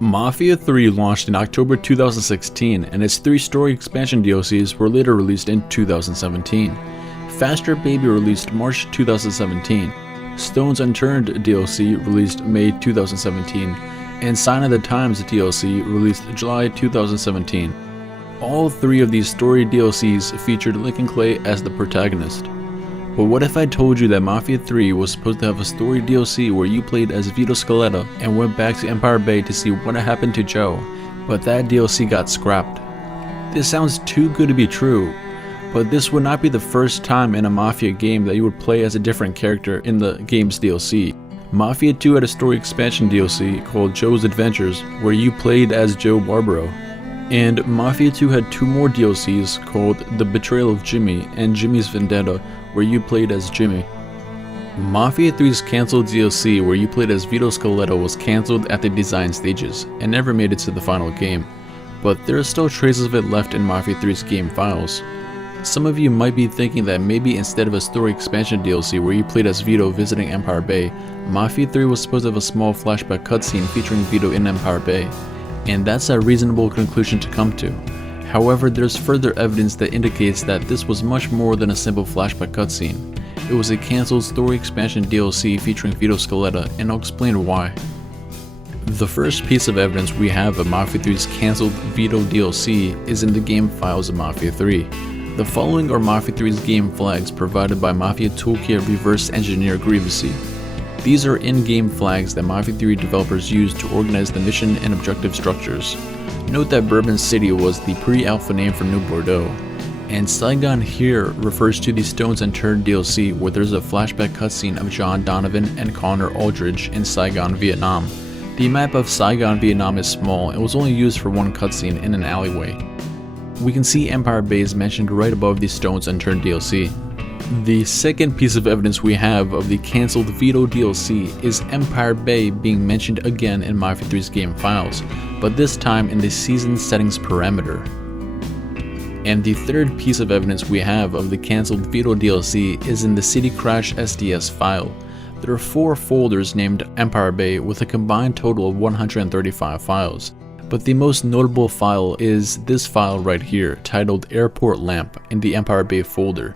Mafia 3 launched in October 2016, and its 3 story expansion DLCs were later released in 2017. Faster Baby released March 2017, Stone's Unturned DLC released May 2017, and Sign of the Times DLC released July 2017. All 3 of these story DLCs featured Lincoln Clay as the protagonist. But what if I told you that Mafia 3 was supposed to have a story DLC where you played as Vito Scaletta and went back to Empire Bay to see what happened to Joe, but that DLC got scrapped? This sounds too good to be true, but this would not be the first time in a Mafia game that you would play as a different character in the game's DLC. Mafia 2 had a story expansion DLC called Joe's Adventures where you played as Joe Barbaro. And Mafia 2 had 2 more DLCs called The Betrayal of Jimmy and Jimmy's Vendetta where you played as Jimmy. Mafia 3's cancelled DLC where you played as Vito Scaletta was cancelled at the design stages and never made it to the final game, but there are still traces of it left in Mafia 3's game files. Some of you might be thinking that maybe instead of a story expansion DLC where you played as Vito visiting Empire Bay, Mafia 3 was supposed to have a small flashback cutscene featuring Vito in Empire Bay, and that's a reasonable conclusion to come to. However, there's further evidence that indicates that this was much more than a simple flashback cutscene. It was a cancelled story expansion DLC featuring Vito Scaletta, and I'll explain why. The first piece of evidence we have of Mafia 3's cancelled Vito DLC is in the game files of Mafia 3. The following are Mafia 3's game flags provided by Mafia Toolkit reverse engineer Grievousy. These are in-game flags that Mafia 3 developers used to organize the mission and objective structures. Note that Bourbon City was the pre-alpha name for New Bordeaux, and Saigon here refers to the Stone's Unturned DLC where there's a flashback cutscene of John Donovan and Connor Aldridge in Saigon, Vietnam. The map of Saigon, Vietnam is small and was only used for one cutscene in an alleyway. We can see Empire Bay is mentioned right above the Stone's Unturned DLC. The second piece of evidence we have of the cancelled Vito DLC is Empire Bay being mentioned again in Mafia 3's game files, but this time in the season settings parameter. And the third piece of evidence we have of the cancelled Vito DLC is in the City Crash SDS file. There are 4 folders named Empire Bay with a combined total of 135 files. But the most notable file is this file right here, titled Airport Lamp, in the Empire Bay folder.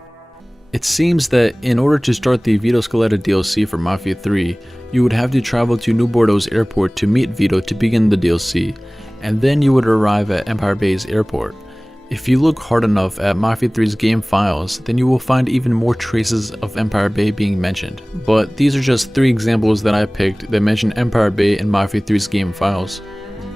It seems that in order to start the Vito Scaletta DLC for Mafia 3, you would have to travel to New Bordeaux's airport to meet Vito to begin the DLC, and then you would arrive at Empire Bay's airport. If you look hard enough at Mafia 3's game files, then you will find even more traces of Empire Bay being mentioned. But these are just 3 examples that I picked that mention Empire Bay in Mafia 3's game files.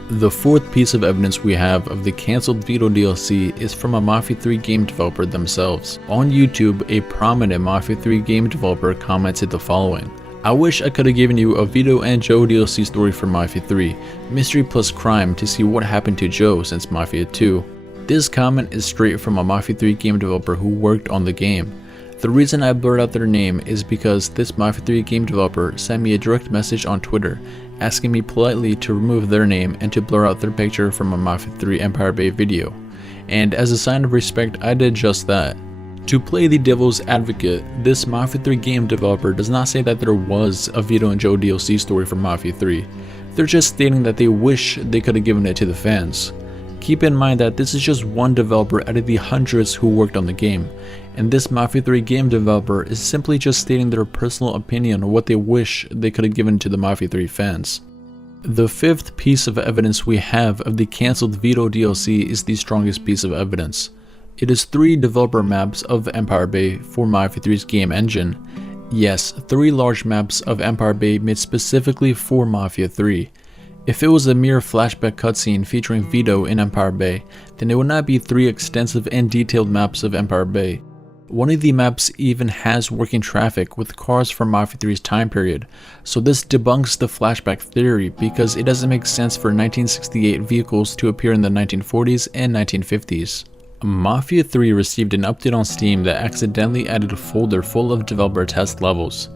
The fourth piece of evidence we have of the cancelled Vito DLC is from a Mafia 3 game developer themselves. On YouTube, a prominent Mafia 3 game developer commented the following: "I wish I could have given you a Vito and Joe DLC story for Mafia 3, mystery plus crime to see what happened to Joe since Mafia 2. This comment is straight from a Mafia 3 game developer who worked on the game. The reason I blurred out their name is because this Mafia 3 game developer sent me a direct message on Twitter asking me politely to remove their name and to blur out their picture from a Mafia 3 Empire Bay video. And as a sign of respect, I did just that. To play the devil's advocate, this Mafia 3 game developer does not say that there was a Vito and Joe DLC story for Mafia 3. They're just stating that they wish they could have given it to the fans. Keep in mind that this is just one developer out of the hundreds who worked on the game, and this Mafia 3 game developer is simply just stating their personal opinion on what they wish they could have given to the Mafia 3 fans. The fifth piece of evidence we have of the cancelled Vito DLC is the strongest piece of evidence. It is 3 developer maps of Empire Bay for Mafia 3's game engine. Yes, 3 large maps of Empire Bay made specifically for Mafia 3. If it was a mere flashback cutscene featuring Vito in Empire Bay, then it would not be 3 extensive and detailed maps of Empire Bay. One of the maps even has working traffic with cars from Mafia 3's time period, so this debunks the flashback theory because it doesn't make sense for 1968 vehicles to appear in the 1940s and 1950s. Mafia 3 received an update on Steam that accidentally added a folder full of developer test levels.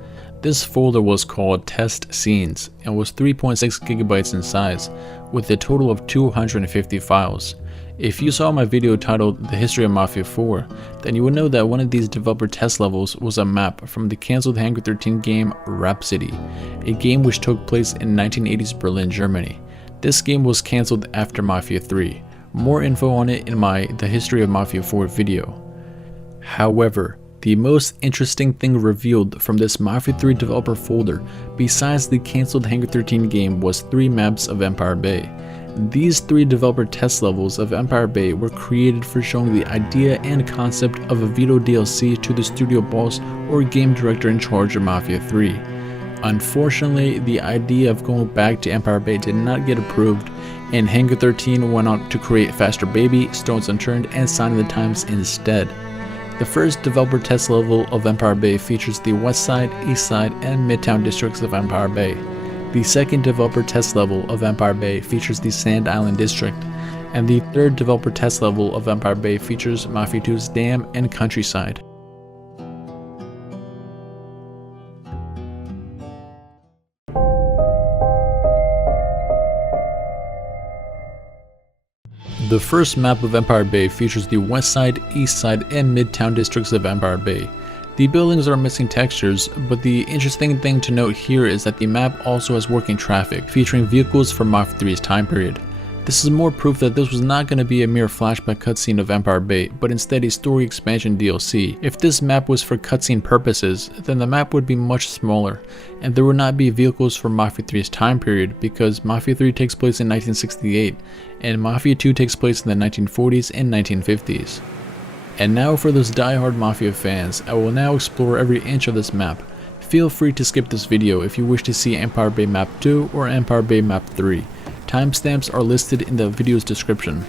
This folder was called Test Scenes and was 3.6 gigabytes in size, with a total of 250 files. If you saw my video titled The History of Mafia 4, then you would know that one of these developer test levels was a map from the cancelled Hangar 13 game Rhapsody, a game which took place in 1980s Berlin, Germany. This game was cancelled after Mafia 3. More info on it in my The History of Mafia 4 video. However, the most interesting thing revealed from this Mafia 3 developer folder, besides the cancelled Hangar 13 game, was 3 maps of Empire Bay. These 3 developer test levels of Empire Bay were created for showing the idea and concept of a Vito DLC to the studio boss or game director in charge of Mafia 3. Unfortunately, the idea of going back to Empire Bay did not get approved, and Hangar 13 went on to create Faster Baby, Stones Unturned, and Sign of the Times instead. The first developer test level of Empire Bay features the West Side, East Side, and Midtown districts of Empire Bay. The second developer test level of Empire Bay features the Sand Island district, and the third developer test level of Empire Bay features Mafia 2's Dam and Countryside. The first map of Empire Bay features the West Side, East Side, and Midtown districts of Empire Bay. The buildings are missing textures, but the interesting thing to note here is that the map also has working traffic, featuring vehicles from Mafia 3's time period. This is more proof that this was not going to be a mere flashback cutscene of Empire Bay, but instead a story expansion DLC. If this map was for cutscene purposes, then the map would be much smaller, and there would not be vehicles from Mafia 3's time period, because Mafia 3 takes place in 1968, and Mafia 2 takes place in the 1940s and 1950s. And now for those die-hard Mafia fans, I will now explore every inch of this map. Feel free to skip this video if you wish to see Empire Bay Map 2 or Empire Bay Map 3. Timestamps are listed in the video's description.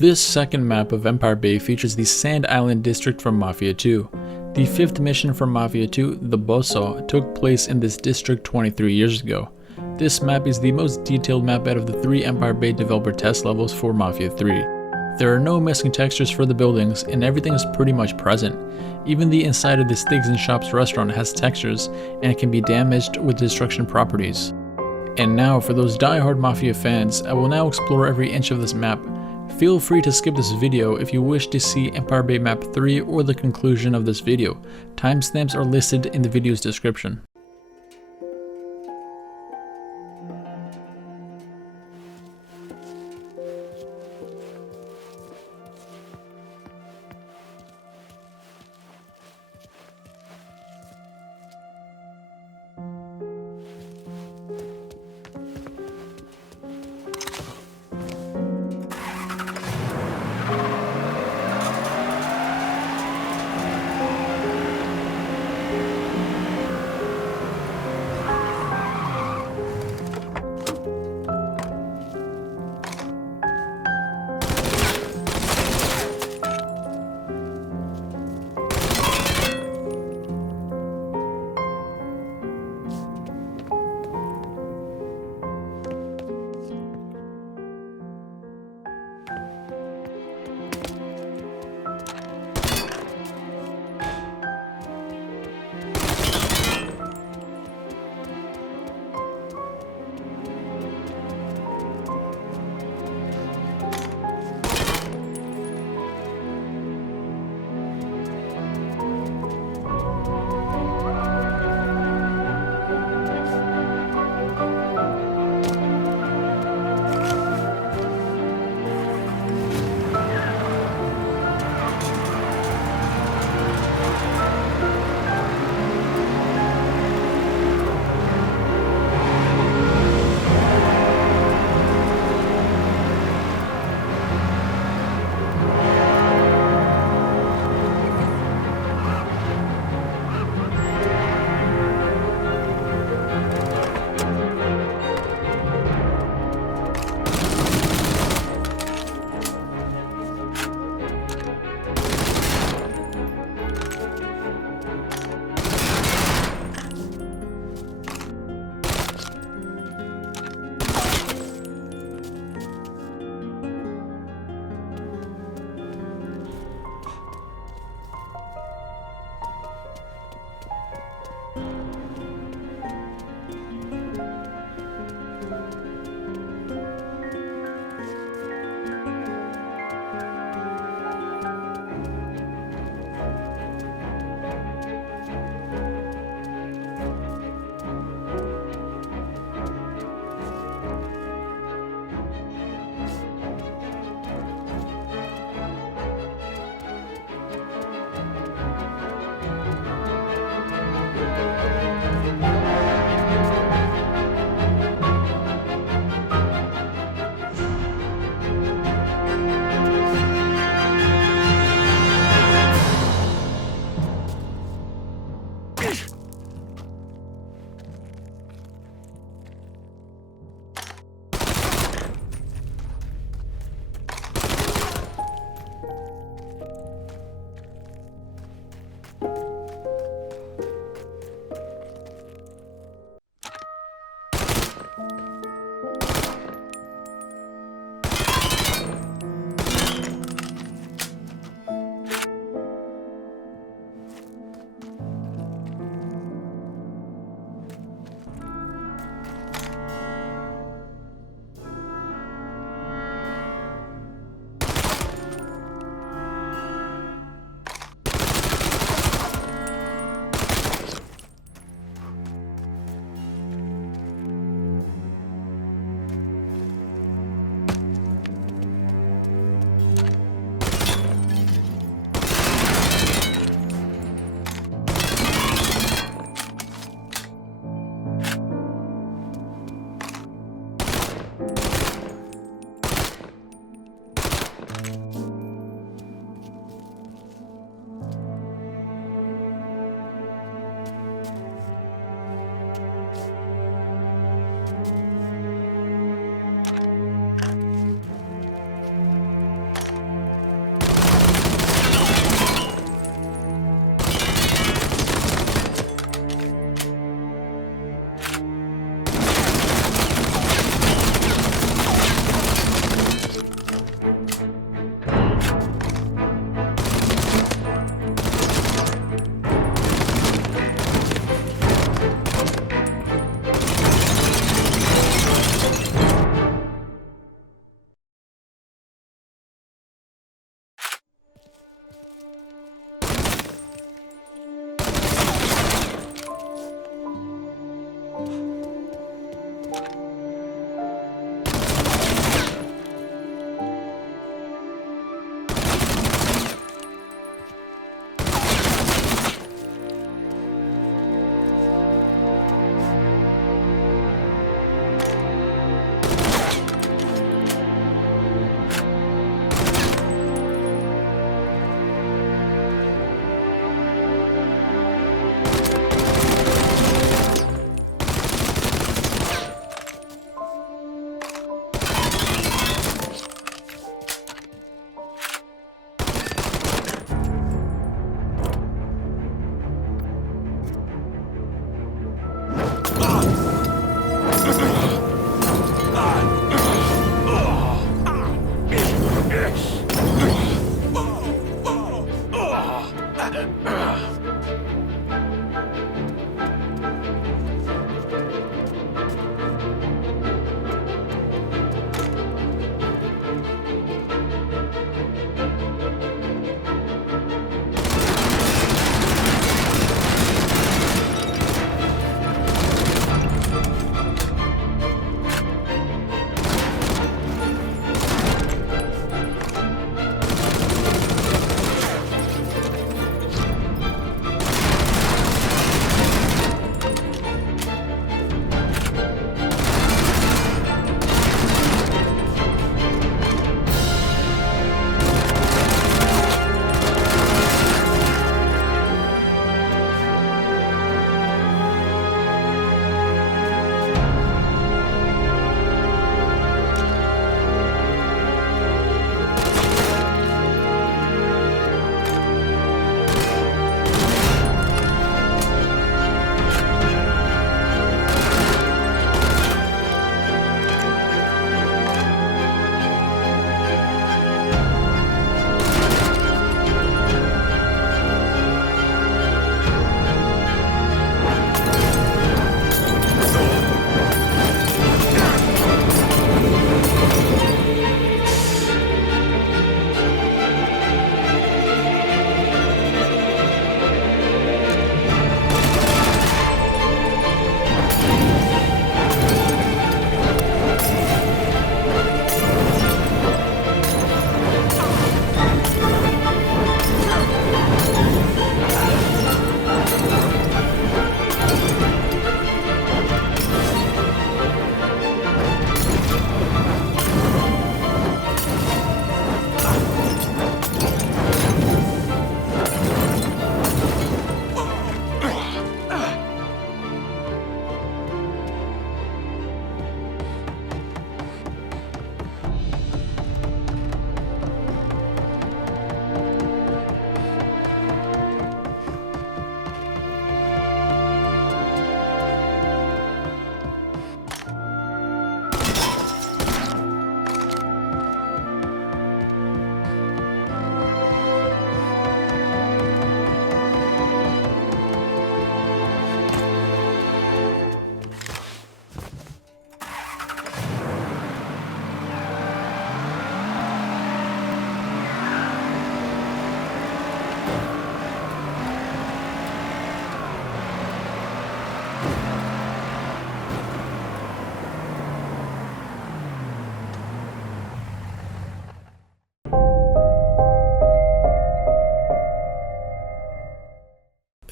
This second map of Empire Bay features the Sand Island district from Mafia 2. The fifth mission from Mafia 2, the Buzzsaw, took place in this district 23 years ago. This map is the most detailed map out of the 3 Empire Bay developer test levels for Mafia 3. There are no missing textures for the buildings, and everything is pretty much present. Even the inside of the Steaks and Shops restaurant has textures, and it can be damaged with destruction properties. And now, for those die-hard Mafia fans, I will now explore every inch of this map. Feel free to skip this video if you wish to see Empire Bay Map 3 or the conclusion of this video. Timestamps are listed in the video's description.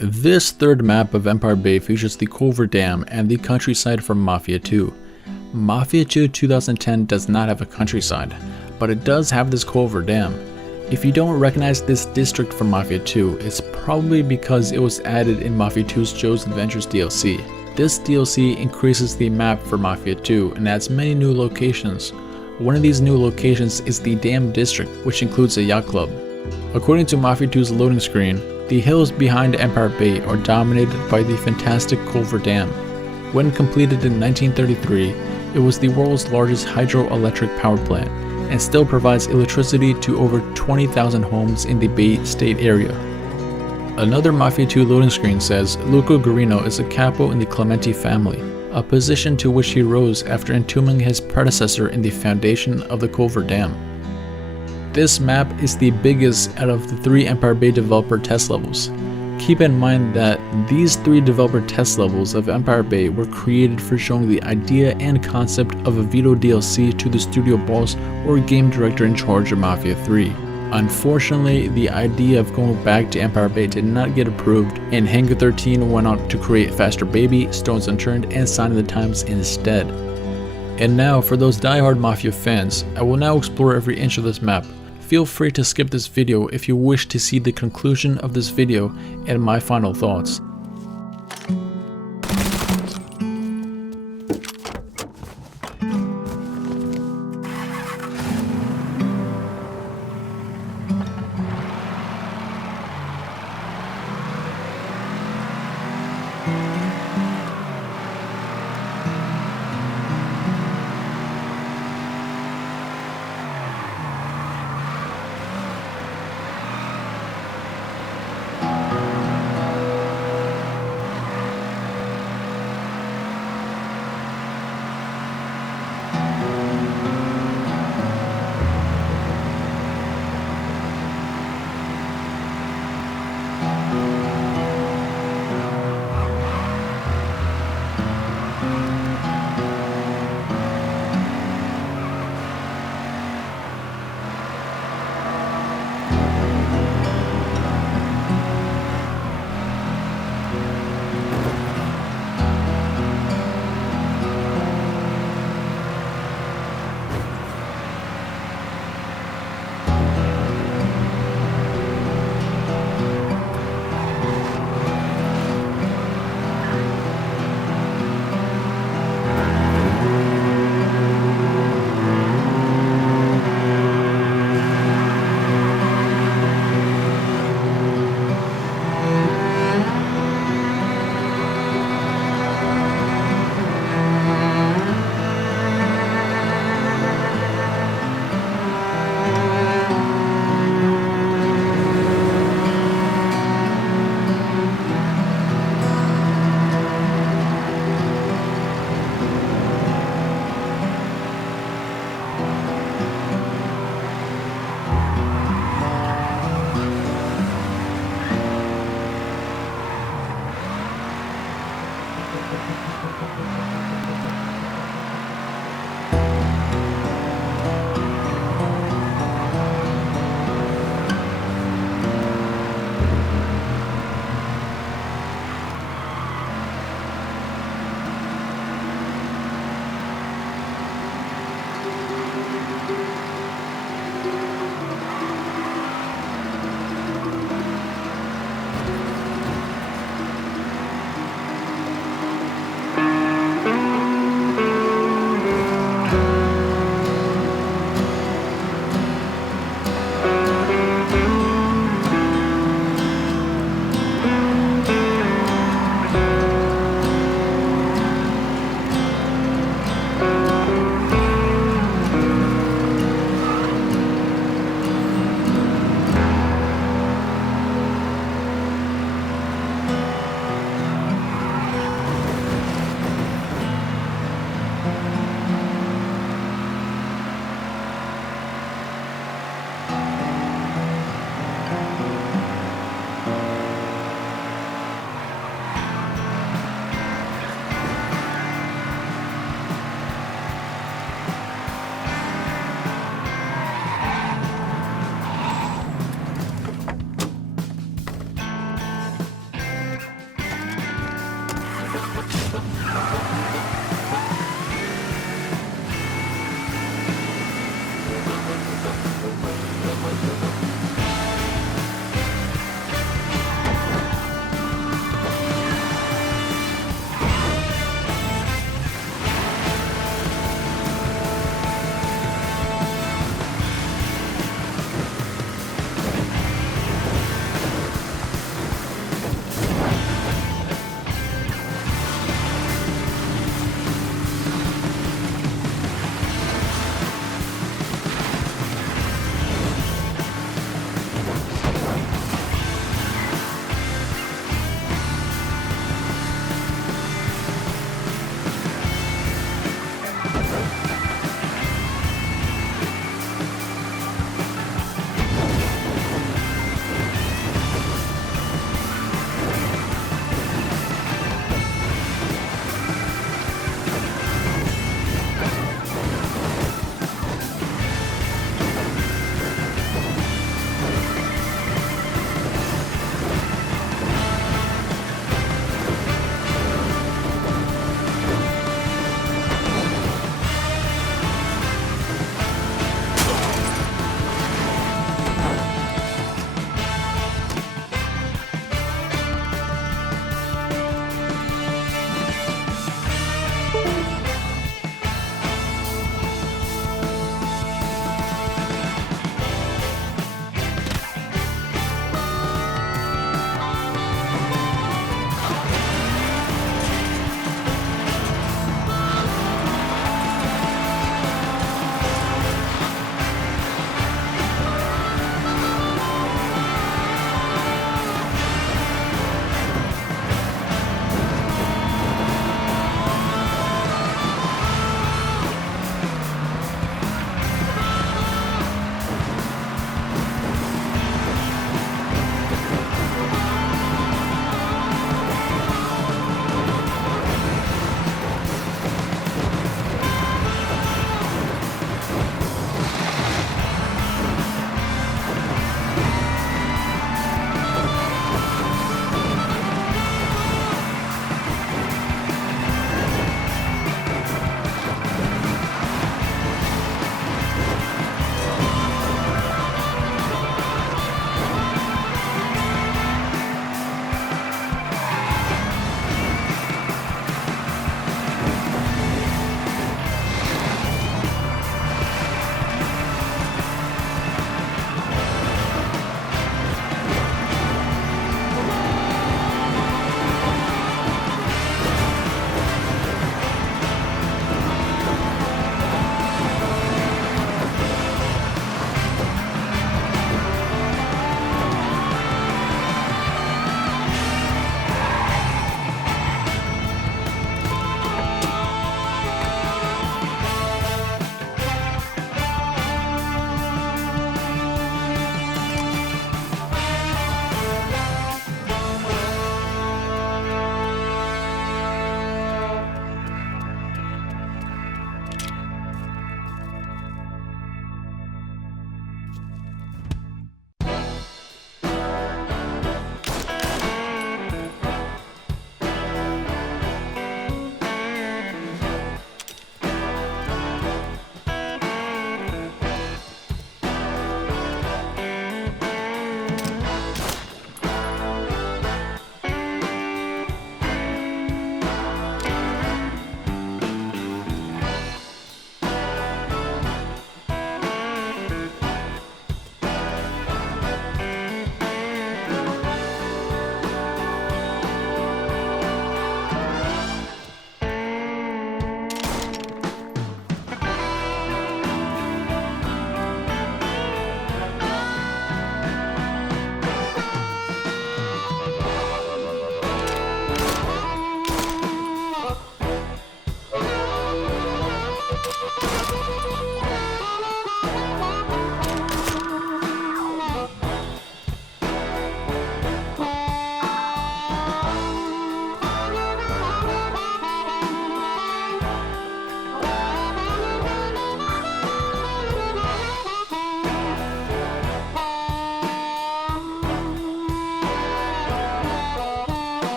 This third map of Empire Bay features the Culver Dam and the countryside from Mafia 2. Mafia 2 2010 does not have a countryside, but it does have this Culver Dam. If you don't recognize this district from Mafia 2, it's probably because it was added in Mafia 2's Joe's Adventures DLC. This DLC increases the map for Mafia 2 and adds many new locations. One of these new locations is the Dam District, which includes a yacht club. According to Mafia 2's loading screen, the hills behind Empire Bay are dominated by the fantastic Culver Dam. When completed in 1933, it was the world's largest hydroelectric power plant and still provides electricity to over 20,000 homes in the Bay State area. Another Mafia 2 loading screen says Luca Guarino is a capo in the Clementi family, a position to which he rose after entombing his predecessor in the foundation of the Culver Dam. This map is the biggest out of the 3 Empire Bay developer test levels. Keep in mind that these 3 developer test levels of Empire Bay were created for showing the idea and concept of a Vito DLC to the studio boss or game director in charge of Mafia 3. Unfortunately, the idea of going back to Empire Bay did not get approved, and Hangar 13 went on to create Faster Baby, Stones Unturned, and Sign of the Times instead. And now, for those diehard Mafia fans, I will now explore every inch of this map. Feel free to skip this video if you wish to see the conclusion of this video and my final thoughts.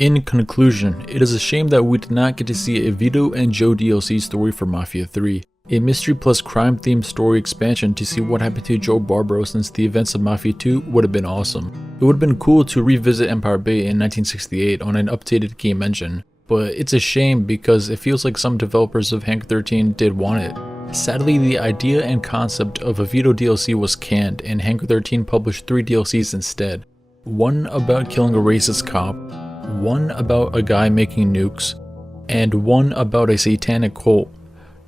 In conclusion, it is a shame that we did not get to see a Vito and Joe DLC story for Mafia 3, a mystery plus crime themed story expansion to see what happened to Joe Barbaro since the events of Mafia 2 would have been awesome. It would have been cool to revisit Empire Bay in 1968 on an updated game engine, but it's a shame because it feels like some developers of Hangar 13 did want it. Sadly, the idea and concept of a Vito DLC was canned and Hangar 13 published 3 DLCs instead. One about killing a racist cop, one about a guy making nukes, and one about a satanic cult.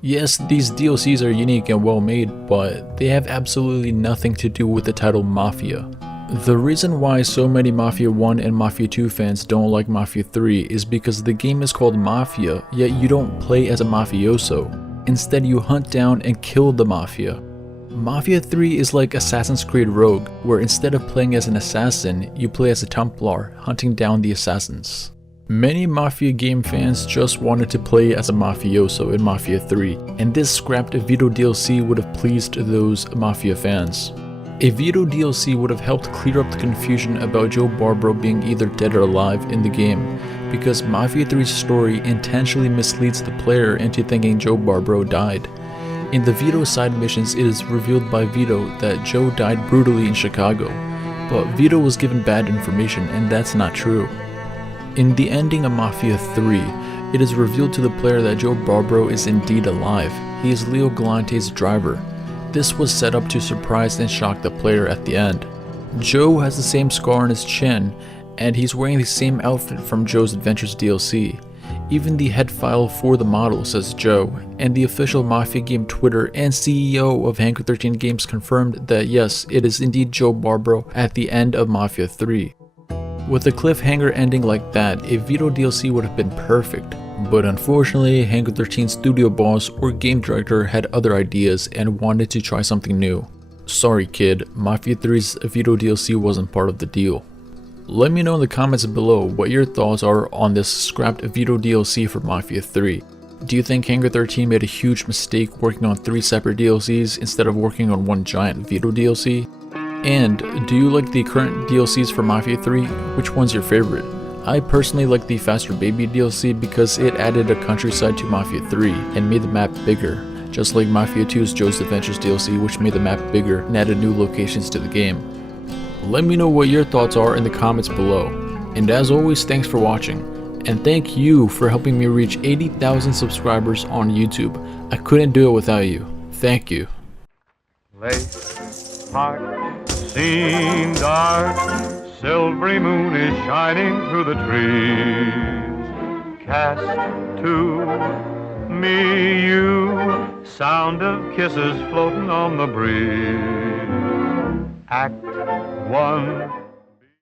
Yes, these DLCs are unique and well made, but they have absolutely nothing to do with the title Mafia. The reason why so many Mafia 1 and Mafia 2 fans don't like Mafia 3 is because the game is called Mafia, yet you don't play as a mafioso. Instead, you hunt down and kill the Mafia. Mafia 3 is like Assassin's Creed Rogue, where instead of playing as an assassin, you play as a Templar, hunting down the assassins. Many Mafia game fans just wanted to play as a mafioso in Mafia 3, and this scrapped Vito DLC would have pleased those Mafia fans. A Vito DLC would have helped clear up the confusion about Joe Barbaro being either dead or alive in the game, because Mafia 3's story intentionally misleads the player into thinking Joe Barbaro died. In the Vito side missions, it is revealed by Vito that Joe died brutally in Chicago, but Vito was given bad information, and that's not true. In the ending of Mafia 3, it is revealed to the player that Joe Barbaro is indeed alive. He is Leo Galante's driver. This was set up to surprise and shock the player at the end. Joe has the same scar on his chin, and he's wearing the same outfit from Joe's Adventures DLC. Even the head file for the model says Joe, and the official Mafia Game Twitter and CEO of Hangar 13 Games confirmed that yes, it is indeed Joe Barbaro at the end of Mafia 3. With a cliffhanger ending like that, a Vito DLC would have been perfect, but unfortunately, Hangar 13 studio boss or game director had other ideas and wanted to try something new. Sorry kid, Mafia 3's Vito DLC wasn't part of the deal. Let me know in the comments below what your thoughts are on this scrapped Vito DLC for Mafia 3. Do you think Hangar 13 made a huge mistake working on 3 separate DLCs instead of working on one giant Vito DLC? And do you like the current DLCs for Mafia 3? Which one's your favorite? I personally like the Faster Baby DLC because it added a countryside to Mafia 3 and made the map bigger, just like Mafia 2's Joe's Adventures DLC, which made the map bigger and added new locations to the game. Let me know what your thoughts are in the comments below. And as always, thanks for watching. And thank you for helping me reach 80,000 subscribers on YouTube. I couldn't do it without you. Thank you. Lake Park, scene dark, silvery moon is shining through the trees. Cast to me you, sound of kisses floating on the breeze. Act 1,